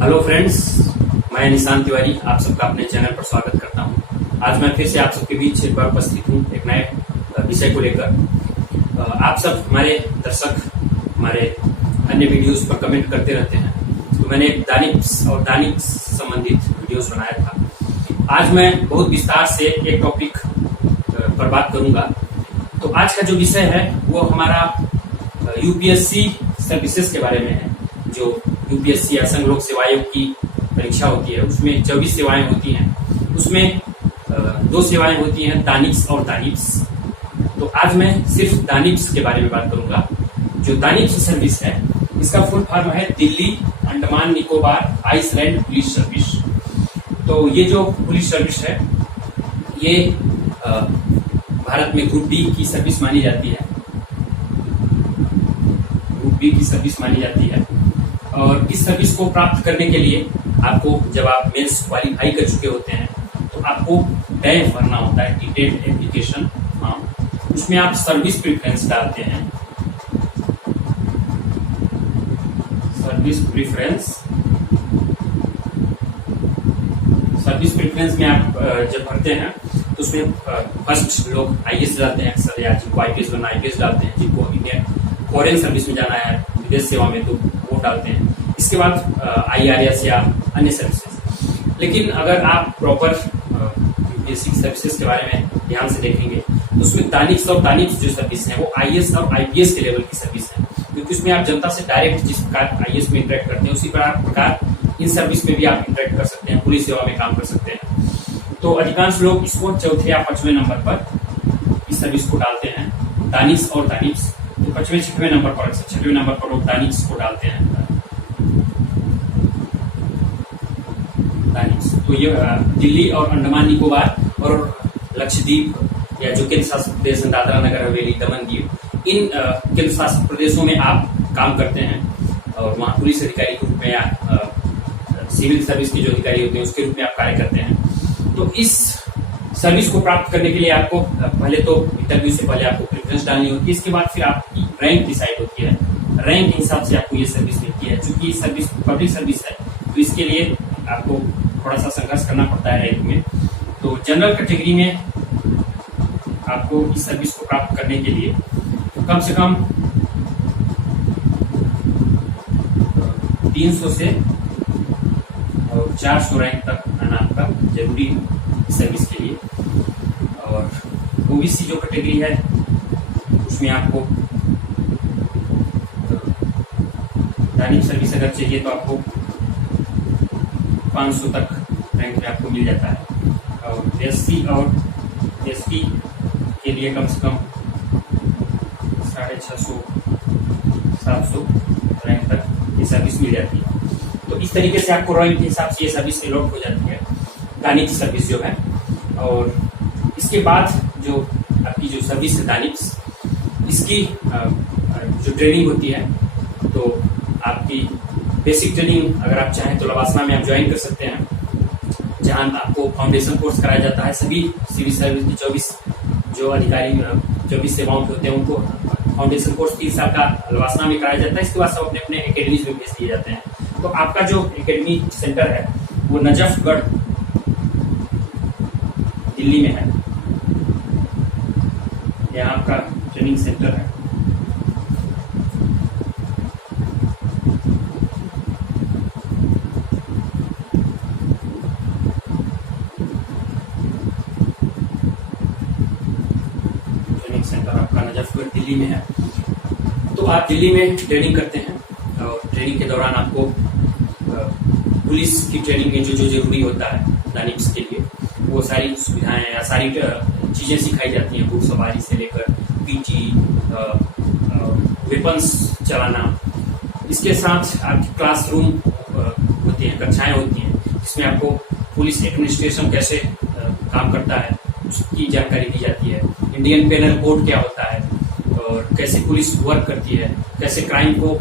Hello friends, मैं निशान तिवारी आप सबका अपने चैनल पर स्वागत करता हूं। आज मैं फिर से आप सबके बीच एक बार उपस्थित हूं एक नए विषय को लेकर। आप सब हमारे दर्शक हमारे अन्य वीडियोस पर कमेंट करते रहते हैं, तो मैंने दानिश संबंधित वीडियोस बनाया था। आज मैं बहुत विस्तार से एक टॉपिक पर बात करूंगा। तो आज का जो विषय है वो हमारा यूपीएससी सर्विसेज के बारे में है। जो यूपीएससी या संघ लोक सेवा आयोग की परीक्षा होती है उसमें 24 सेवाएं होती हैं, उसमें 2 सेवाएं होती हैं, दानिश और दानिश। तो आज मैं सिर्फ दानिश के बारे में बात करूंगा। जो दानिश सर्विस है इसका फुल फॉर्म है Delhi Andaman Nicobar island police service. तो ये जो पुलिस सर्विस है ये भारत में ग्रुप डी की सर्विस मानी जाती है, ग्रुप बी की सर्विस मानी जाती है। और इस सर्विस को प्राप्त करने के लिए आपको, जब आप मेंस क्वालिफाई कर चुके होते हैं, तो आपको तय भरना होता है डिटेल्ड एप्लीकेशन फॉर्म। उसमें आप सर्विस प्रेफरेंस डालते हैं। सर्विस प्रेफरेंस में आप जब भरते हैं तो उसमें फर्स्ट लोग आईएएस डालते हैं अक्सर, या जिनको आईपीएस बनना आईपीएस डालते हैं, जिनको इंडियन फॉरेन सर्विस में जाना है विदेश सेवा में तो वो डालते हैं। इसके बाद आईआरएस या अन्य सर्विसेज। लेकिन अगर आप प्रॉपर यूपीएससी सर्विसेज के बारे में ध्यान से देखेंगे तो उसमें दानिश और दानिश जो सर्विस है वो आईएएस और आईपीएस के लेवल की सर्विस है, क्योंकि उसमें आप जनता से डायरेक्ट जिस प्रकार आईएएस में इंटरेक्ट करते हैं उसी प्रकार इन सर्विस में भी आप इंटरेक्ट कर सकते हैं, पुलिस सेवा में काम कर सकते हैं। तो अधिकांश लोग इसको चौथे या 5वें नंबर पर इस सर्विस को डालते हैं, दानिश और दानिश। तो 5वें 6वें नंबर पर, 6वें नंबर पर लोग दानिश को डालते हैं, दानिश। तो ये दिल्ली और अंडमान निकोबार और लक्षद्वीप या जो केंद्र शासित प्रदेश है, दादरा नगर हवेली दमन दीव, इन केंद्र शासित प्रदेशों में आप काम करते हैं और वहाँ पुलिस अधिकारी के रूप में या सिविल सर्विस के जो अधिकारी होते हैं उसके रूप में आप कार्य करते हैं। तो इस सर्विस को प्राप्त करने के लिए आपको पहले तो इंटरव्यू से पहले आपको प्रेफरेंस डालनी होती है। इसके बाद फिर आपकी रैंक डिसाइड होती है, रैंक के हिसाब से आपको ये सर्विस मिलती है। चूंकि सर्विस पब्लिक सर्विस है तो इसके लिए आपको थोड़ा सा संघर्ष करना पड़ता है रैंक में। तो जनरल कैटेगरी में आपको इस सर्विस को प्राप्त करने के लिए कम से कम 300 से 400 रैंक तक आना आपका जरूरी है सर्विस के लिए। और ओबीसी जो कैटेगरी है उसमें आपको दानिश सर्विस अगर चाहिए तो आपको 500 तक रैंक में आपको मिल जाता है। और एससी और एसटी के लिए कम से कम 650 700 रैंक तक ये सर्विस मिल जाती है। तो इस तरीके से आपको रैंक के हिसाब से ये सर्विस अलॉट हो जाती है, दानिश सर्विस जो है। और इसके बाद जो आपकी जो सर्विस है दानिश, इसकी जो ट्रेनिंग होती है, तो आपकी बेसिक ट्रेनिंग अगर आप चाहें तो लवासना में आप ज्वाइन कर सकते हैं, जहां आपको फाउंडेशन कोर्स कराया जाता है। सभी सिविल सर्विस के 24 जो अधिकारी 24 सेवाओं के होते हैं उनको फाउंडेशन कोर्स 3 साल का लवासना में कराया जाता है। इसके बाद सब अपने अपने एकेडमीज में भेज दिए जाते हैं। तो आपका जो एकेडमी सेंटर है वो नजफगढ़ दिल्ली में है, यहाँ आपका ट्रेनिंग सेंटर है। ट्रेनिंग सेंटर आपका नजफगढ़ दिल्ली में है। तो आप दिल्ली में ट्रेनिंग करते हैं और ट्रेनिंग के दौरान आपको पुलिस की ट्रेनिंग में जो जो जरूरी होता है दानिश के लिए वो सारी सुविधाएं या सारी चीजें सिखाई जाती हैं, घुड़ सवारी से लेकर पीटी, वेपन्स चलाना। इसके साथ आपकी क्लासरूम होती हैं, कक्षाएं होती हैं जिसमें आपको पुलिस एडमिनिस्ट्रेशन कैसे काम करता है उसकी जानकारी दी जाती है। इंडियन पेनल कोड क्या होता है और कैसे पुलिस वर्क करती है, कैसे क्राइम को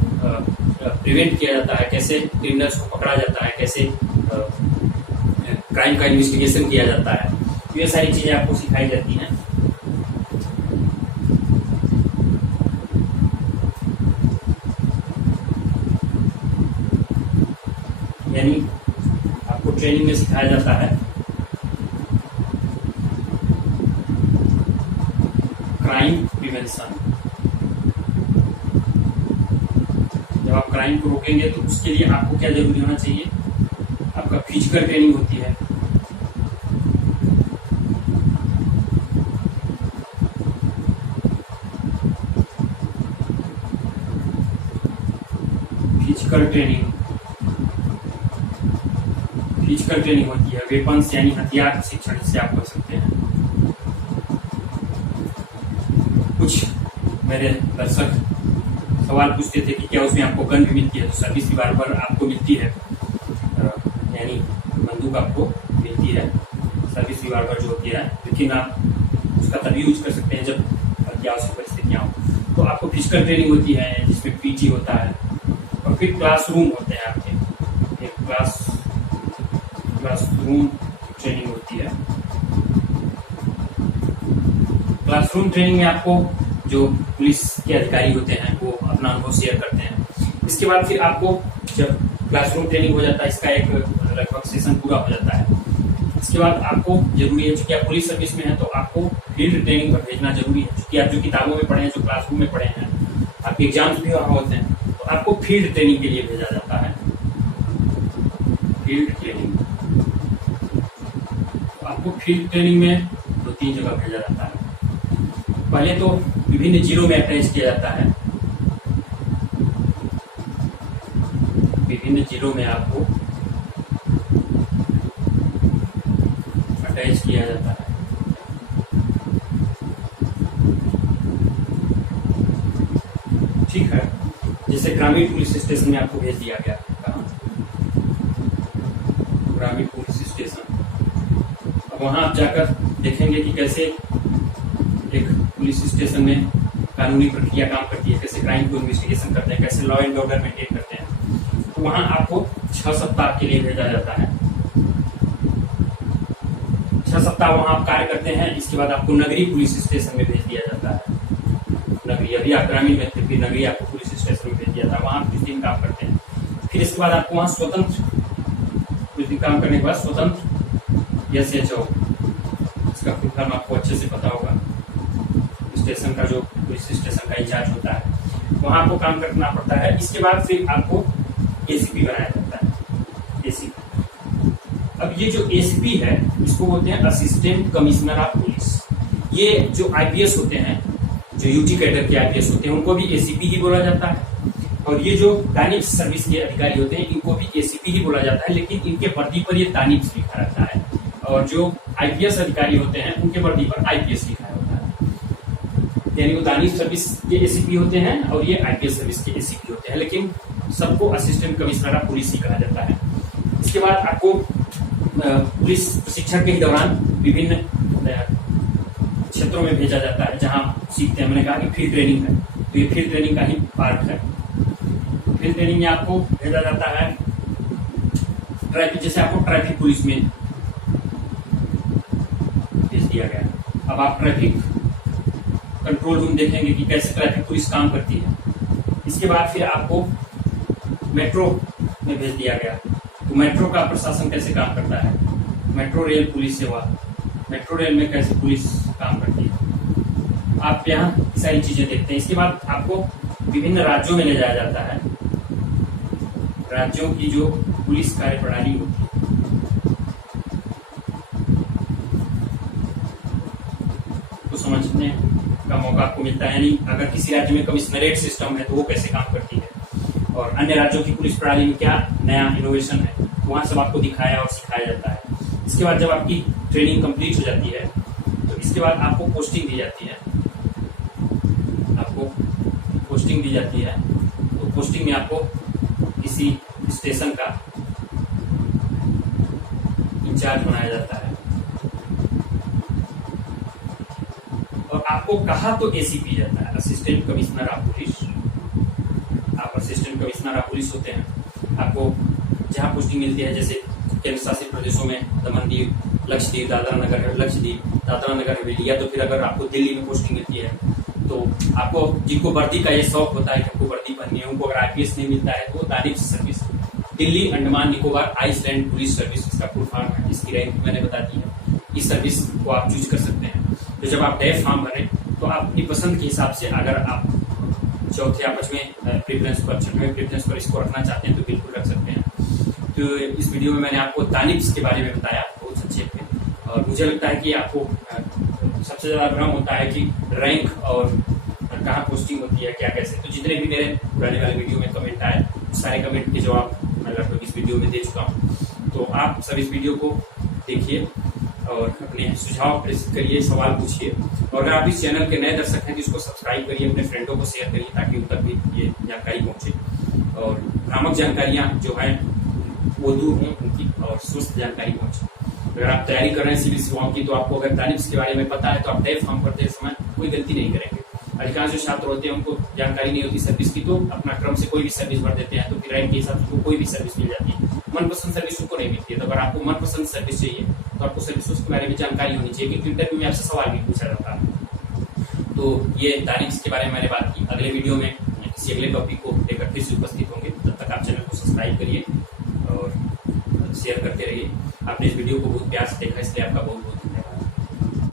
प्रिवेंट किया जाता है, कैसे क्रिमिनल्स को पकड़ा जाता है, कैसे क्राइम का इन्वेस्टिगेशन किया जाता है। तो ये सारी चीजें आपको सिखाई जाती हैं। यानी आपको ट्रेनिंग में सिखाया जाता है क्राइम प्रिवेंशन। जब आप क्राइम को रोकेंगे तो उसके लिए आपको क्या जरूरी होना चाहिए, आपका फिजिकल ट्रेनिंग होती है, फिजिकल ट्रेनिंग होती है, वेपन्स यानी हथियार शिक्षण जिसे आप कर सकते हैं। कुछ मेरे दर्शक सवाल पूछते थे कि क्या उसमें आपको गन भी मिलती है, तो सर्विस रिवॉल्वर आपको मिलती है, यानी बंदूक आपको मिलती है सर्विस रिवॉल्वर जो होती है, लेकिन आप उसका तभी यूज कर सकते हैं जब अत्यावश्यक परिस्थितियां हो। तो आपको फिजिकल ट्रेनिंग होती है जिसमें पीटी होता है, और फिर क्लासरूम होते हैं आपके, एक क्लासरूम ट्रेनिंग होती है। क्लासरूम ट्रेनिंग में आपको जो पुलिस के अधिकारी होते हैं वो अपना अनुभव शेयर करते हैं। इसके बाद फिर आपको जब क्लासरूम ट्रेनिंग हो जाता है, इसका एक लगभग सेशन पूरा हो जाता है, इसके बाद आपको जरूरी है, चूंकि आप पुलिस सर्विस में है तो आपको फील्ड ट्रेनिंग पर भेजना जरूरी है। चूंकि आप जो किताबों में पढ़े हैं, जो क्लासरूम में पढ़े हैं, आपके एग्जाम्स भी वहां होते हैं, तो आपको फील्ड ट्रेनिंग के लिए भेजा जाता है। फील्ड ट्रेनिंग, आपको फील्ड ट्रेनिंग में 2-3 जगह भेजा जाता है। पहले तो विभिन्न जिलों में अटैच किया जाता है, विभिन्न जिलों में आपको अटैच किया जाता है। ठीक है, जैसे ग्रामीण पुलिस स्टेशन में आपको भेज दिया गया, ग्रामीण पुलिस स्टेशन। अब वहां आप जाकर देखेंगे कि कैसे एक पुलिस स्टेशन में कानूनी प्रक्रिया काम करती है, कैसे क्राइम को इन्वेस्टिगेशन करते हैं, कैसे लॉ एंड ऑर्डर मेंटेन करते हैं। तो वहां आपको 6 सप्ताह के लिए भेजा जाता है। 6 सप्ताह वहां आप कार्य करते हैं। इसके बाद आपको नगरीय पुलिस स्टेशन में भेज दिया जाता है। नगरीय, अभी आप ग्रामीण में थे, फिर नगरीय आपको पुलिस स्टेशन में भेज दिया था, वहां कुछ दिन काम करते हैं। फिर इसके बाद आपको वहां स्वतंत्र कुछ दिन काम करने के बाद स्वतंत्र SHO, इसका फुल फॉर्म आपको अच्छे से पता होगा, स्टेशन का जो पुलिस स्टेशन का इंचार्ज होता है, वहां आपको काम करना पड़ता है। इसके बाद फिर आपको ACP बनाया जाता है, ACP। अब ये जो ACP है इसको बोलते हैं असिस्टेंट कमिश्नर ऑफ पुलिस। ये जो IPS होते हैं, जो UT कैडर के IPS होते हैं, उनको भी ACP ही बोला जाता है। और ये जो दानिश सर्विस के अधिकारी होते हैं, इनको भी ACP ही बोला जाता है, लेकिन इनके वर्दी पर ये दानिश लिखा रहता है। और जो IPS अधिकारी होते हैं उनके वर्दी पर IPS लिखा होता है। यानी वो दानिश सर्विस के ACP होते हैं और ये IPS सर्विस के ACP होते हैं, लेकिन सबको असिस्टेंट कमिश्नर ऑफ पुलिस ही कहा जाता है। इसके बाद आपको पुलिस प्रशिक्षण के दौरान विभिन्न क्षेत्रों में भेजा जाता है जहां सीखते हैं। मैंने कहा कि फील्ड ट्रेनिंग है, तो ये फील्ड ट्रेनिंग का ही पार्ट है। फील्ड ट्रेनिंग में आपको भेजा जाता है ट्रैफिक, जैसे आपको ट्रैफिक पुलिस में भेज दिया गया। अब आप ट्रैफिक कंट्रोल रूम देखेंगे कि कैसे ट्रैफिक पुलिस काम करती है। इसके बाद फिर आपको मेट्रो में भेज दिया गया, तो मेट्रो का प्रशासन कैसे काम करता है, मेट्रो रेल पुलिस सेवा, मेट्रो रेल में कैसे पुलिस काम करती है, आप यहाँ सारी चीजें देखते हैं। इसके बाद आपको विभिन्न राज्यों में ले जाया जाता है, राज्यों की जो पुलिस कार्यप्रणाली होती है, तो समझने का मौका आपको मिलता है। यानी अगर किसी राज्य में कमिश्नरेट सिस्टम है तो वो कैसे काम करती है, और अन्य राज्यों की पुलिस प्रणाली में क्या नया इनोवेशन है, वहां सब आपको दिखाया और सिखाया जाता है। इसके बाद जब आपकी ट्रेनिंग कंप्लीट हो जाती है तो इसके बाद आपको पोस्टिंग दी जाती है, आपको पोस्टिंग दी जाती है। तो पोस्टिंग में आपको किसी स्टेशन का इंचार्ज बनाया जाता है, और आपको कहा तो ACP जाता है, असिस्टेंट कमिश्नर ऑफ पुलिस। आप असिस्टेंट कमिश्नर ऑफ पुलिस होते हैं। आपको जहाँ पोस्टिंग मिलती है, जैसे केंद्र शासित प्रदेशों में दमनदीप, लक्षद्वीप, दादरा नगर हवेली, या तो फिर अगर आपको दिल्ली में पोस्टिंग मिलती है तो आपको, जिनको वर्दी का ये शौक होता है कि हमको वर्दी पहननी है, उनको अगर IPS नहीं मिलता है तो DANICS service Delhi Andaman Nicobar island tourist service इसका फुल फॉर्म है। इसकी रैंक मैंने बता दी है। इस सर्विस को आप चूज कर सकते हैं। तो जब आप डैफ फॉर्म भरें तो आप अपनी पसंद के हिसाब से, अगर आप चौथे या पांचवें प्रेफरेंस पर, छठवें प्रेफरेंस पर इसको रखना चाहते हैं तो बिल्कुल रख सकते हैं। तो इस वीडियो में मैंने आपको दानिप्स के बारे में बताया बहुत संक्षेप में, और मुझे लगता है कि आपको सबसे ज्यादा भ्रम होता है कि रैंक और कहाँ पोस्टिंग होती है, क्या कैसे। तो जितने भी मेरे पुराने वाले वीडियो में कमेंट आए, सारे कमेंट के जवाब मैं लगभग इस वीडियो में दे चुका हूँ। तो आप सब इस वीडियो को देखिए और अपने सुझाव प्रेषित करिए, सवाल पूछिए। और अगर आप इस चैनल के नए दर्शक हैं तो इसको सब्सक्राइब करिए, अपने फ्रेंडों को शेयर करिए ताकि उन तक भी ये जानकारी पहुंचे और भ्रामक जानकारियां जो है वो दूर हों उनकी, और स्वस्थ जानकारी पहुंचे। अगर आप तैयारी कर रहे हैं सिविल सेवाओं की, तो आपको अगर दानिप्स के बारे में पता है तो आप डैफ फॉर्म भरते समय कोई गलती नहीं करेंगे। अधिकांश जो छात्र होते हैं उनको जानकारी नहीं होती सर्विस की, तो अपना क्रम से कोई भी सर्विस भर देते हैं, तो फिर रैंक के हिसाब से उनको कोई भी सर्विस मिल जाती है। मनपसंद सर्विस उनको नहीं मिलती है। तो अगर आपको मनपसंद सर्विस चाहिए तो आपको सर्विस के बारे में जानकारी होनी चाहिए, क्योंकि इंटरव्यू में आपसे सवाल भी पूछा जाता है। तो ये दानिप्स के बारे में मैंने बात की। अगले वीडियो में किसी अगले टॉपिक को लेकर फिर से उपस्थित होंगे। तब तक आप चैनल को सब्सक्राइब करिए और शेयर करते रहिए। आपने इस वीडियो को बहुत प्यार से देखा, इसलिए आपका बहुत बहुत धन्यवाद।